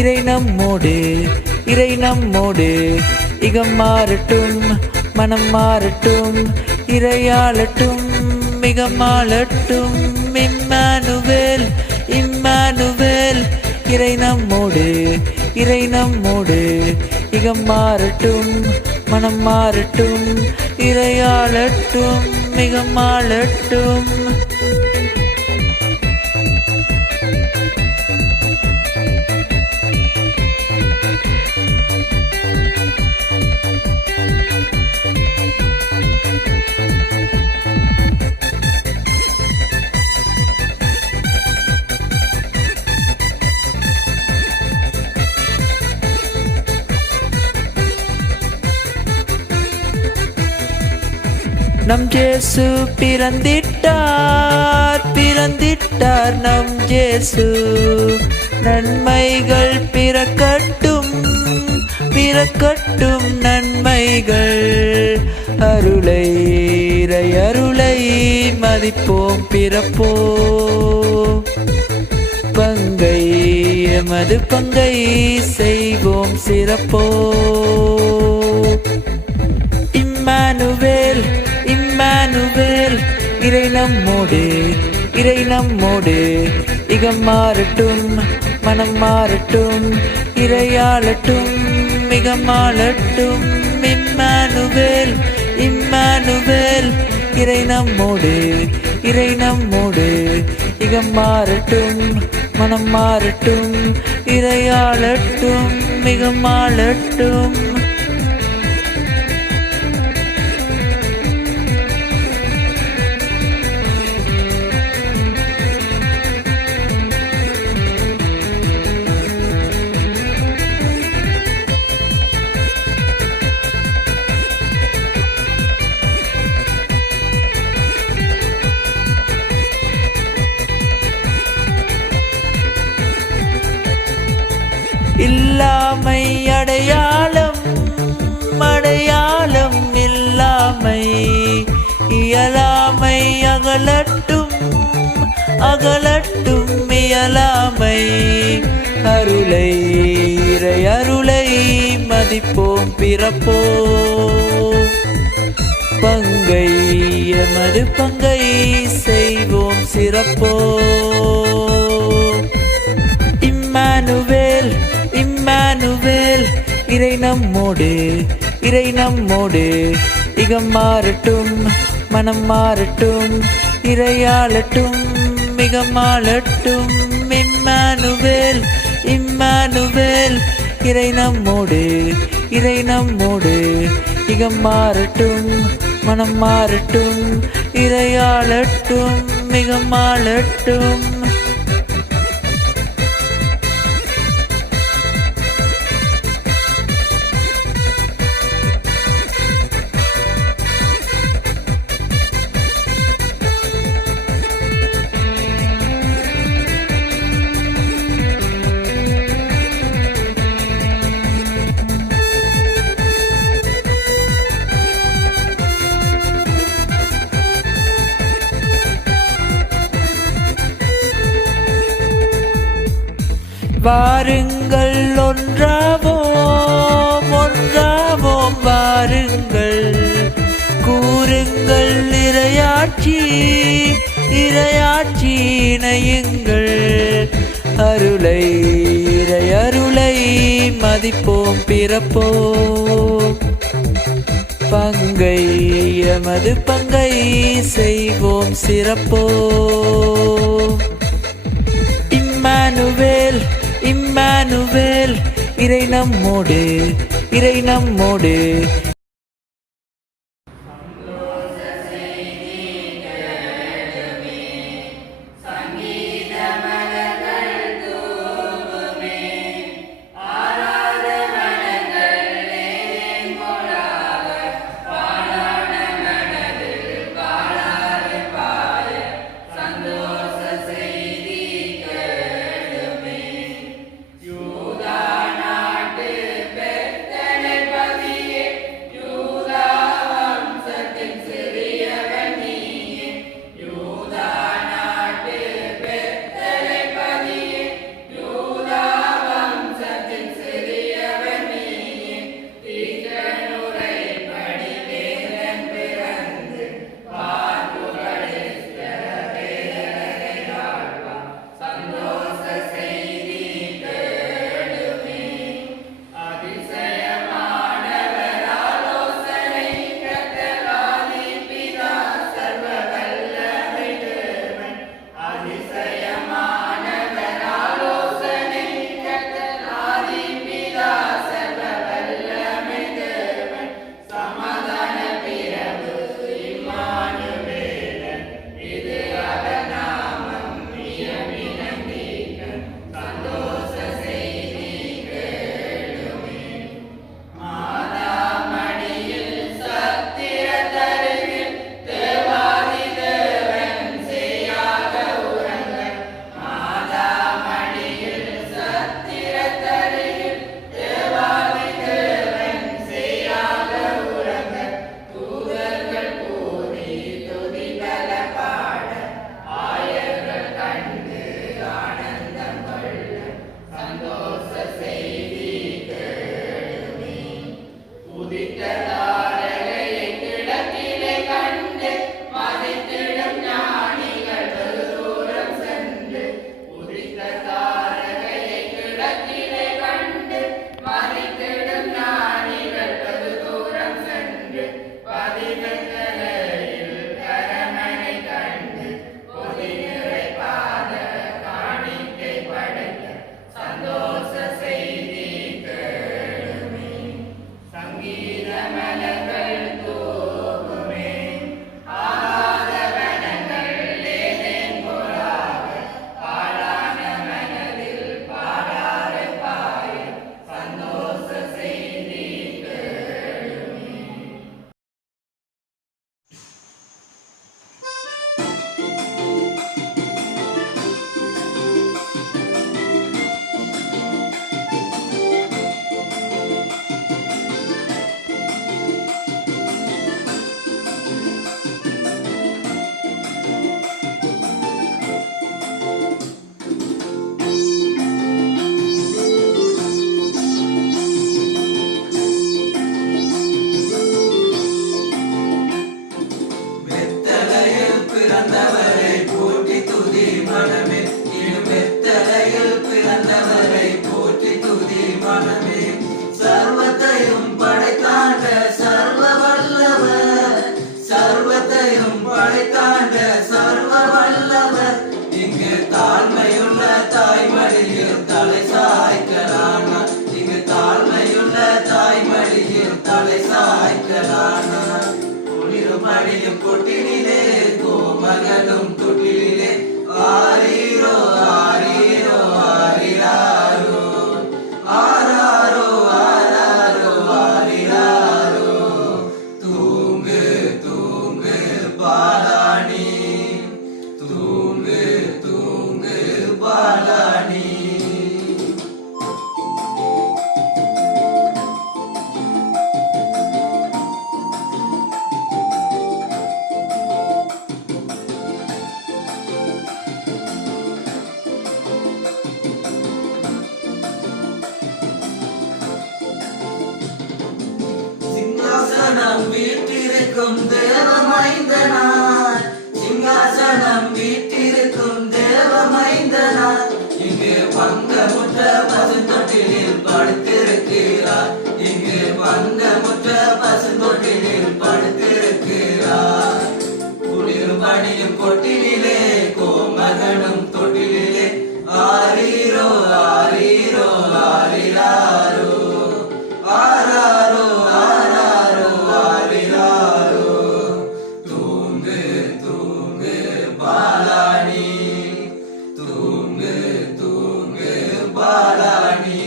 இறை நம்மோடு, இறை நம்மோடு. இகம் மாறட்டும், மனம் மாறட்டும், இறையாளட்டும், மிகமாளட்டும். Emmanuel, Emmanuel. இறை நம்மோடு, இறை நம்மோடு. இகம் மாறட்டும், மனம் மாறட்டும், இறையாளட்டும், மிகமாளட்டும். நம் ஜேசு பிறந்திட்டார், பிறந்திட்டார் நம் ஜேசு. நன்மைகள் பிறக்கட்டும், பிறக்கட்டும் நன்மைகள். அருளை, இறை அருளை மதிப்போம், பிறப்போம். பங்கை, எமது பங்கை செய்வோம், சிறப்போ. Emmanuel, Emmanuel. இறை நம்மோடு, இறை நம்மோடு. இகம் மாறட்டும், மனம் மாறட்டும், இறையாளட்டும், மிகமாளட்டும். Emmanuel, Emmanuel. இறை நம்மோடு, இறை நம்மோடு. இகம் மாறட்டும், மனம் மாறட்டும், இறையாளட்டும், மிகமாளட்டும். இல்லாமை அடையாளம், அடையாளம் இல்லாமை. இயலாமை அகலட்டும், அகலட்டும் இயலாமை. அருளை, இறை அருளை மதிப்போம், பிறப்போம். பங்கை, எமது பங்கை செய்வோம், சிறப்போ. Emmanuel, Emmanuel. இறை நம்மோடு, இறை நம்மோடு. இகம் மாறட்டும், மனம் மாறட்டும், இறையாளட்டும், மிகமாளட்டும். Emmanuel, Emmanuel. இறை நம்மோடு, இறை நம்மோடு. இகம் மாறட்டும், மனம் மாறட்டும், இறையாளட்டும், மிகமாளட்டும். வாருங்கள் ஒன்றாவோம், ஒன்றாவோம் வாருங்கள். கூறுங்கள் இறையாட்சி, இறையாட்சி இணையுங்கள். அருளை, இறை அருளை மதிப்போம், பிறப்போம். பங்கை, எமது பங்கை செய்வோம், சிறப்போ. Emmanuel, Emmanuel. இறை நம்மோடு, இறை நம்மோடு. மனமே சர்வத்தையும் படைத்தாண்ட சர்வ வல்லவர் சர்வத்தையும் படைத்தாண்ட சர்வ வல்லவர் இங்கு தாழ்மையுள்ள தாய்மடியில் தலை சாய்க்கலானார் இங்கு தாழ்மையுள்ள தாய்மடியில் தலை சாய்க்கலானார் குளிரும் அடியும் கொட்டினிலே கோமகனும் தொட்டிலே ஆரீரோ ஆரீரோ ஆரிராரோ ஆராரோ ஆராரோ ஆரிராரோ தூங்கு தூங்கு பாலாணி தூங்கு தூங்கு பாலாணி சிங்காசனம் வீட்டிருக்கும் தேவமைந்தனார் சிங்காசனம் வீட்டிருக்கும் தேவமைந்தனார் இங்கு பங்கமுற்ற பசுந்தொட்டிலில் படுத்திருக்கிறார் இங்கு பங்கமுற்ற பசுந்தொட்டிலில் படுத்திருக்கிறார் குளிரும் அடியும் கொட்டிலே கோமகனும் தொட்டிலே ஆரீரோ ஆரீரோ ஆரிராரோ ஆராரோ ஆராரோ ஆரிராரோ தூங்கு தூங்கு பாலாணி தூங்கு தூங்கு பாலாணி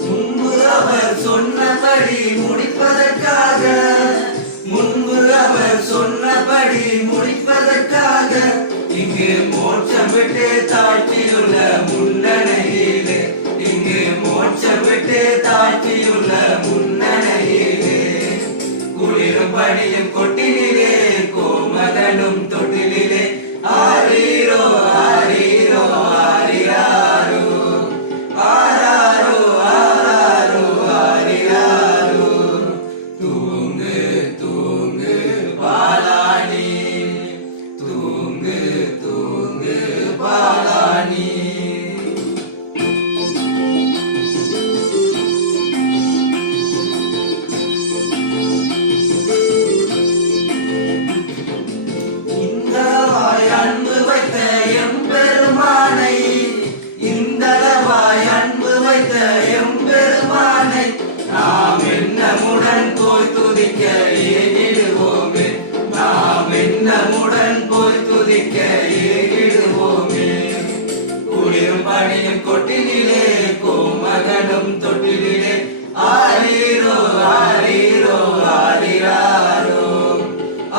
முன்பு அவர் சொன்னபடி முடிப்பதற்காக முன்பு அவர் சொன்னபடி முடிப்பதற்காக இங்கு மோட்சம் விட்டு தாழ்த்தியுள்ள முன்னணையிலே இங்கு மோட்சம் விட்டு தாழ்த்தியுள்ள முன்னணையிலே குளிரும் படியும் கொட்டிலே கோமகனும் தொட்டிலே ஆரீரோ ஆரீரோ ஆரிராரோ ஆராரோ ஆராரோ ஆரிராரோ தூங்கு தூங்கு பாலாணி தூங்கு தூங்கு பாலாணி இந்தளவாய் அன்பு வைத்த எம்பெருமானை இந்தளவாய் அன்பு வைத்த எம்பெருமானை நாம் என்னமுடன் போய் துதிக்க ஏகிடுவோமே நாம் என்னமுடன் போய் துதிக்க ஏகிடுவோமே குளிரும் பணியும் கொட்டிலே கோமகனும் தொட்டிலே ஆரீரோ ஆரீரோ ஆரிராரோ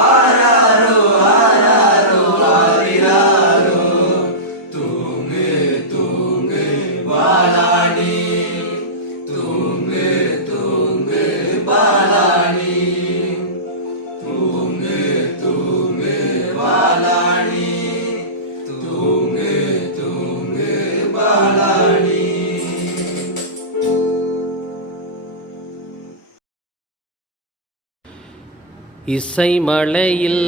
ஆராரோ ஆராரோ ஆரிராரோ தூங்கு தூங்கு பாலாணி தூங்கு தூங்கு பாலாணி தூங்கு தூங்கு பாலாணி தூங்கு தூங்கு பாலாணி இசை மழையில்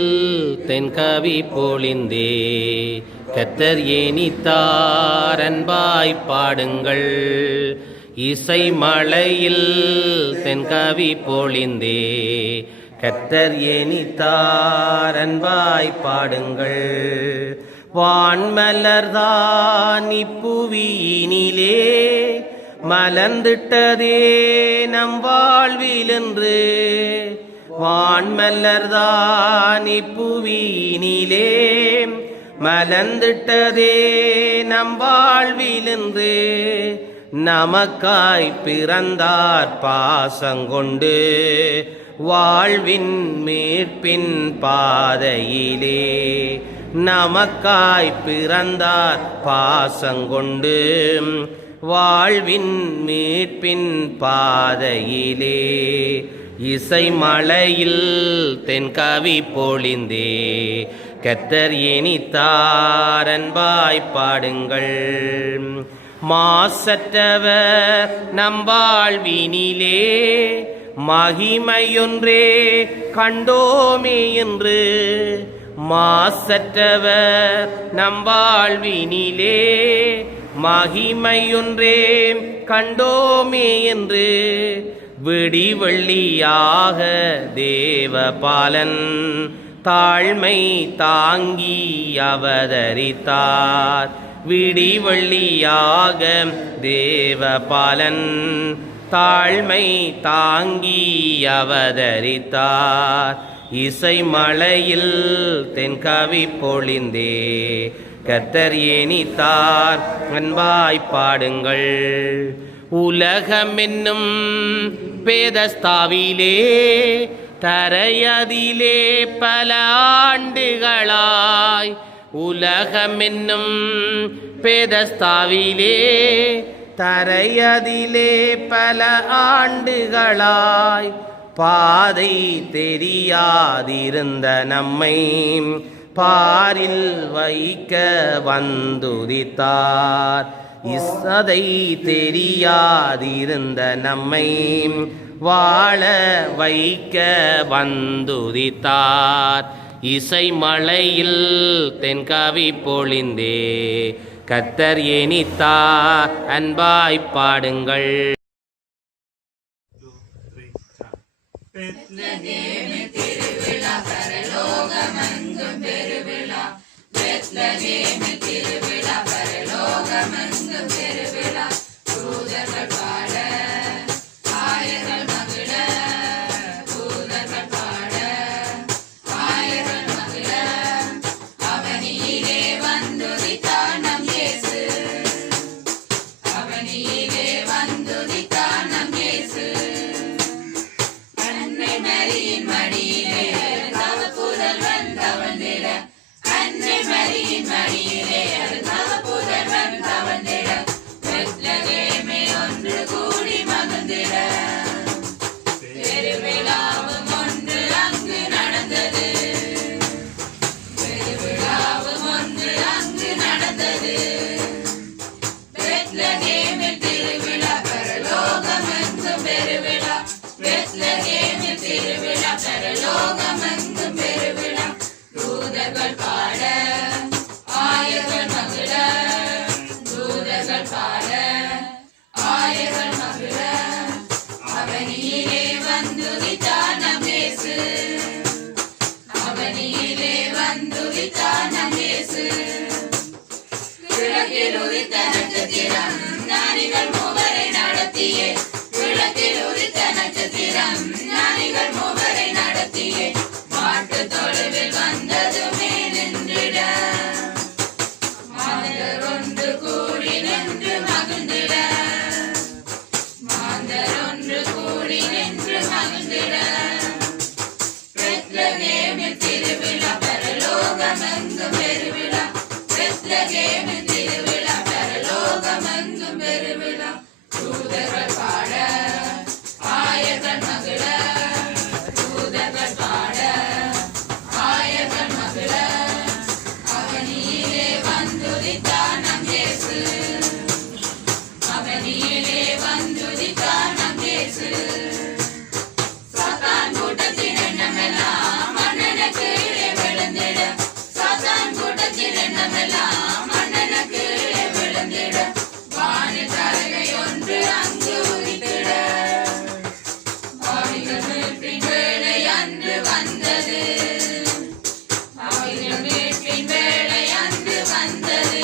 தென்கவி பொழிந்தே கத்தர் ஏனித்தார் அன்பாய் பாடுங்கள் இசை மழையில் தென்கவி பொழிந்தே கத்தர் ஏனித்தார் அன்பாய் பாடுங்கள் வான்மலர்தான் இப்புவியினிலே மலர்ந்திட்டதே நம் வாழ்விலென்று வான்மலர்தான் இப்புவியினிலே மலர்ந்திட்டதே நம் வாழ்விலென்று நமக்காய் பிறந்தார் பாசங்கொண்டு வாழ்வின் மீட்பின் பாதையிலே நமக்காய் பிறந்தார் பாசங்கொண்டு வாழ்வின் மீட்பின் பாதையிலே இசை மலையில் தென்கவி பொழிந்தே கர்த்தர் இனித்தார் அன்பாய் பாடுங்கள். மாசற்றவர் நம் வாழ்வினிலே மகிமையொன்றே கண்டோமே என்று. மாசற்றவர் நம் வாழ்வினிலே மகிமையொன்றே கண்டோமே என்று. விடிவெள்ளியாக தேவபாலன் தாழ்மை தாங்கி அவதரித்தார். விடிவெள்ளியாக தேவபாலன் தாழ்மை தாங்கி அவதரித்தார். இசை மலையில் தென்கவி பொழிந்தே கர்த்தர் இனித்தார் அன்பாய் பாடுங்கள். உலகமென்னும் பேதஸ்தாவிலே தரையதிலே பல ஆண்டுகளாய். உலகமென்னும் பேதஸ்தாவிலே தரையதிலே பல ஆண்டுகளாய். பாதை தெரியாதிருந்த நம்மை பாரில் வைக்க வந்துதித்தார். இசதை தெரியாதிருந்த நம்மை வாழ வைக்க வந்துதித்தார். இசை மலையில் தென்கவி பொழிந்தே கர்த்தர் இனித்தார் அன்பாய் பாடுங்கள். பெத்லகேமில் திருவிழா பரலோகமெங்கும் பெருவிழா. பெத்லகேமில் திருவிழா பரலோகமெங்கும் பெருவிழா. தூதர்கள் பாட ஆயர்கள் மகிழ. தூதர்கள் பாட ஆயர்கள் மகிழ. அவனியிலே வந்துதித்தார் நம் இயேசு. அவனியிலே வந்துதித்தார் நம் இயேசு. அன்னை மரியின் மடியிலே தவ புதல்வன் தவழ்ந்திட. அன்னை மரியின் மடியிலே தவ புதல்வன் தவழ்ந்திட. பெத்லகேமே ஒன்று கூடி மகிழ்ந்திட. பெருவிழாவும் ஒன்று அங்கு நடந்தது. பெருவிழாவும் ஒன்று அங்கு நடந்தது. பெத்லகேமில் திருவிழா பரலோகமெங்கும் பெருவிழா. பெத்லகேமில் திருவிழா பரலோகமெங்கும் பெருவிழா. தூதர்கள் பாட ஆயர்கள் மகிழ. தூதர்கள் பாட ஆயர்கள் மகிழ. அவனியிலே வந்துதித்தார் நம் இயேசு. அவனியிலே வந்துதித்தார் நம் இயேசு. கிழக்கில் உதித்த நட்சத்திரம் ஞானிகள் மூவரை நடத்தியே. கிழக்கில் உதித்த நட்சத்திரம் ஞானிகள் மூவரை நடத்தியே. மாட்டு தொழுவில் வந்ததுமே நின்றிட. மாந்தர் ஒன்று கூடி நின்று மகிழ்ந்திட. மாந்தர் ஒன்று கூடி நின்று மகிழ்ந்திட. பெத்லகேமில் திருவிழா பரலோகமெங்கும் பெருவிழா. பெத்லகேமில் திருவிழா பரலோகமெங்கும் பெருவிழா. தூதர்கள் பாட ஆயர்கள் மகிழ. தூதர்கள் பாட ஆயர்கள் மகிழ. அவனியிலே வந்துதித்தார் நம் இயேசு. அவனியிலே வந்துதித்தார் நம் இயேசு. சாத்தான் கூட்டத்தின் எண்ணமெல்லாம் மன்னனுக்கு கீழே விழுந்திட. சாத்தான் கூட்டத்தின் எண்ணமெல்லாம் மன்னனுக்கு கீழே விழுந்திட. வானில் தலகை ஒன்று அங்கு உதித்திட. பாவிகள் மீட்பின் வேளை அன்று வந்தது. பாவிகள் மீட்பின் வேளை அன்று வந்தது.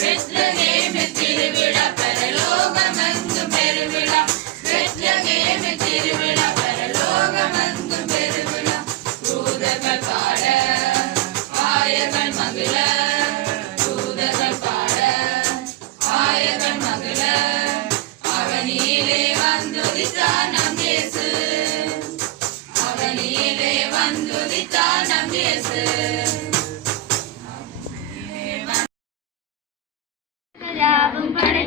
பெத்லகேமில் திருவிழா பரலோகமெங்கும் பெருவிழா. பெத்லகேமில் திருவிழா பரலோகமெங்கும் பெருவிழா. தூதர்கள் பாட ஆயர்கள் மகிழ. தூதர்கள் பாட ஆயர்கள் மகிழ. அவனியிலே வந்துதித்தார் நம் இயேசு. அவனியிலே வந்துதித்தார் நம் இயேசு. யாவும் படை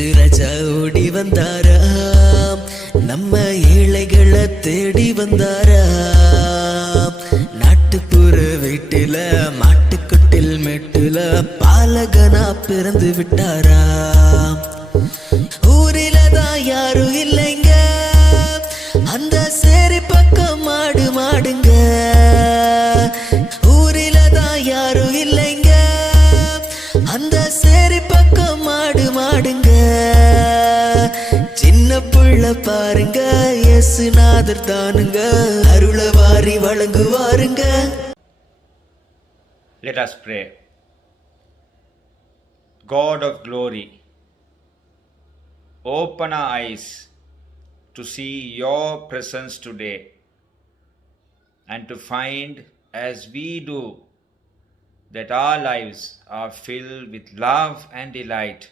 இயேசு ராஜா ஓடி வந்தாராம், நம்ம ஏழைகளை தேடி வந்தாராம். நாட்டுப்புற வீட்டில மாட்டுக்கொட்டில் மெட்டுல பாலகனா பிறந்து விட்டாராம். ஊரில தான் யாரும் இல்லைங்க, அந்த சேரி பக்கம் மாடு மாடுங்க. ஊரில தான் யாரும் இல்லைங்க, அந்த சேரி பக்கம் மாடு மாடுங்க. சின்ன புள்ள பாருங்க, இயேசுநாதர் தானுங்க, அருள வாரி வழங்குவாருங்க. Let us pray. God of glory, open our eyes to see your presence today and to find, as we do, that our lives are filled with love and delight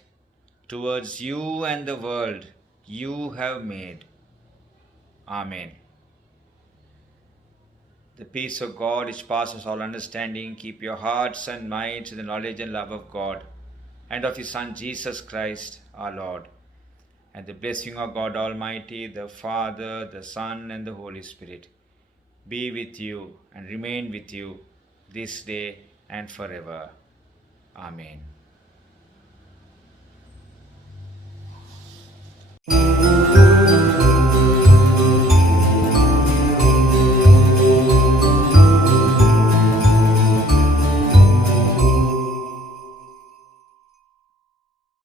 towards you and the world you have made. Amen. The peace of God which passes all understanding, keep your hearts and minds in the knowledge and love of God and of His Son Jesus Christ our Lord. And the blessing of God Almighty, the Father, the Son, and the Holy Spirit be with you and remain with you this day and forever. Amen.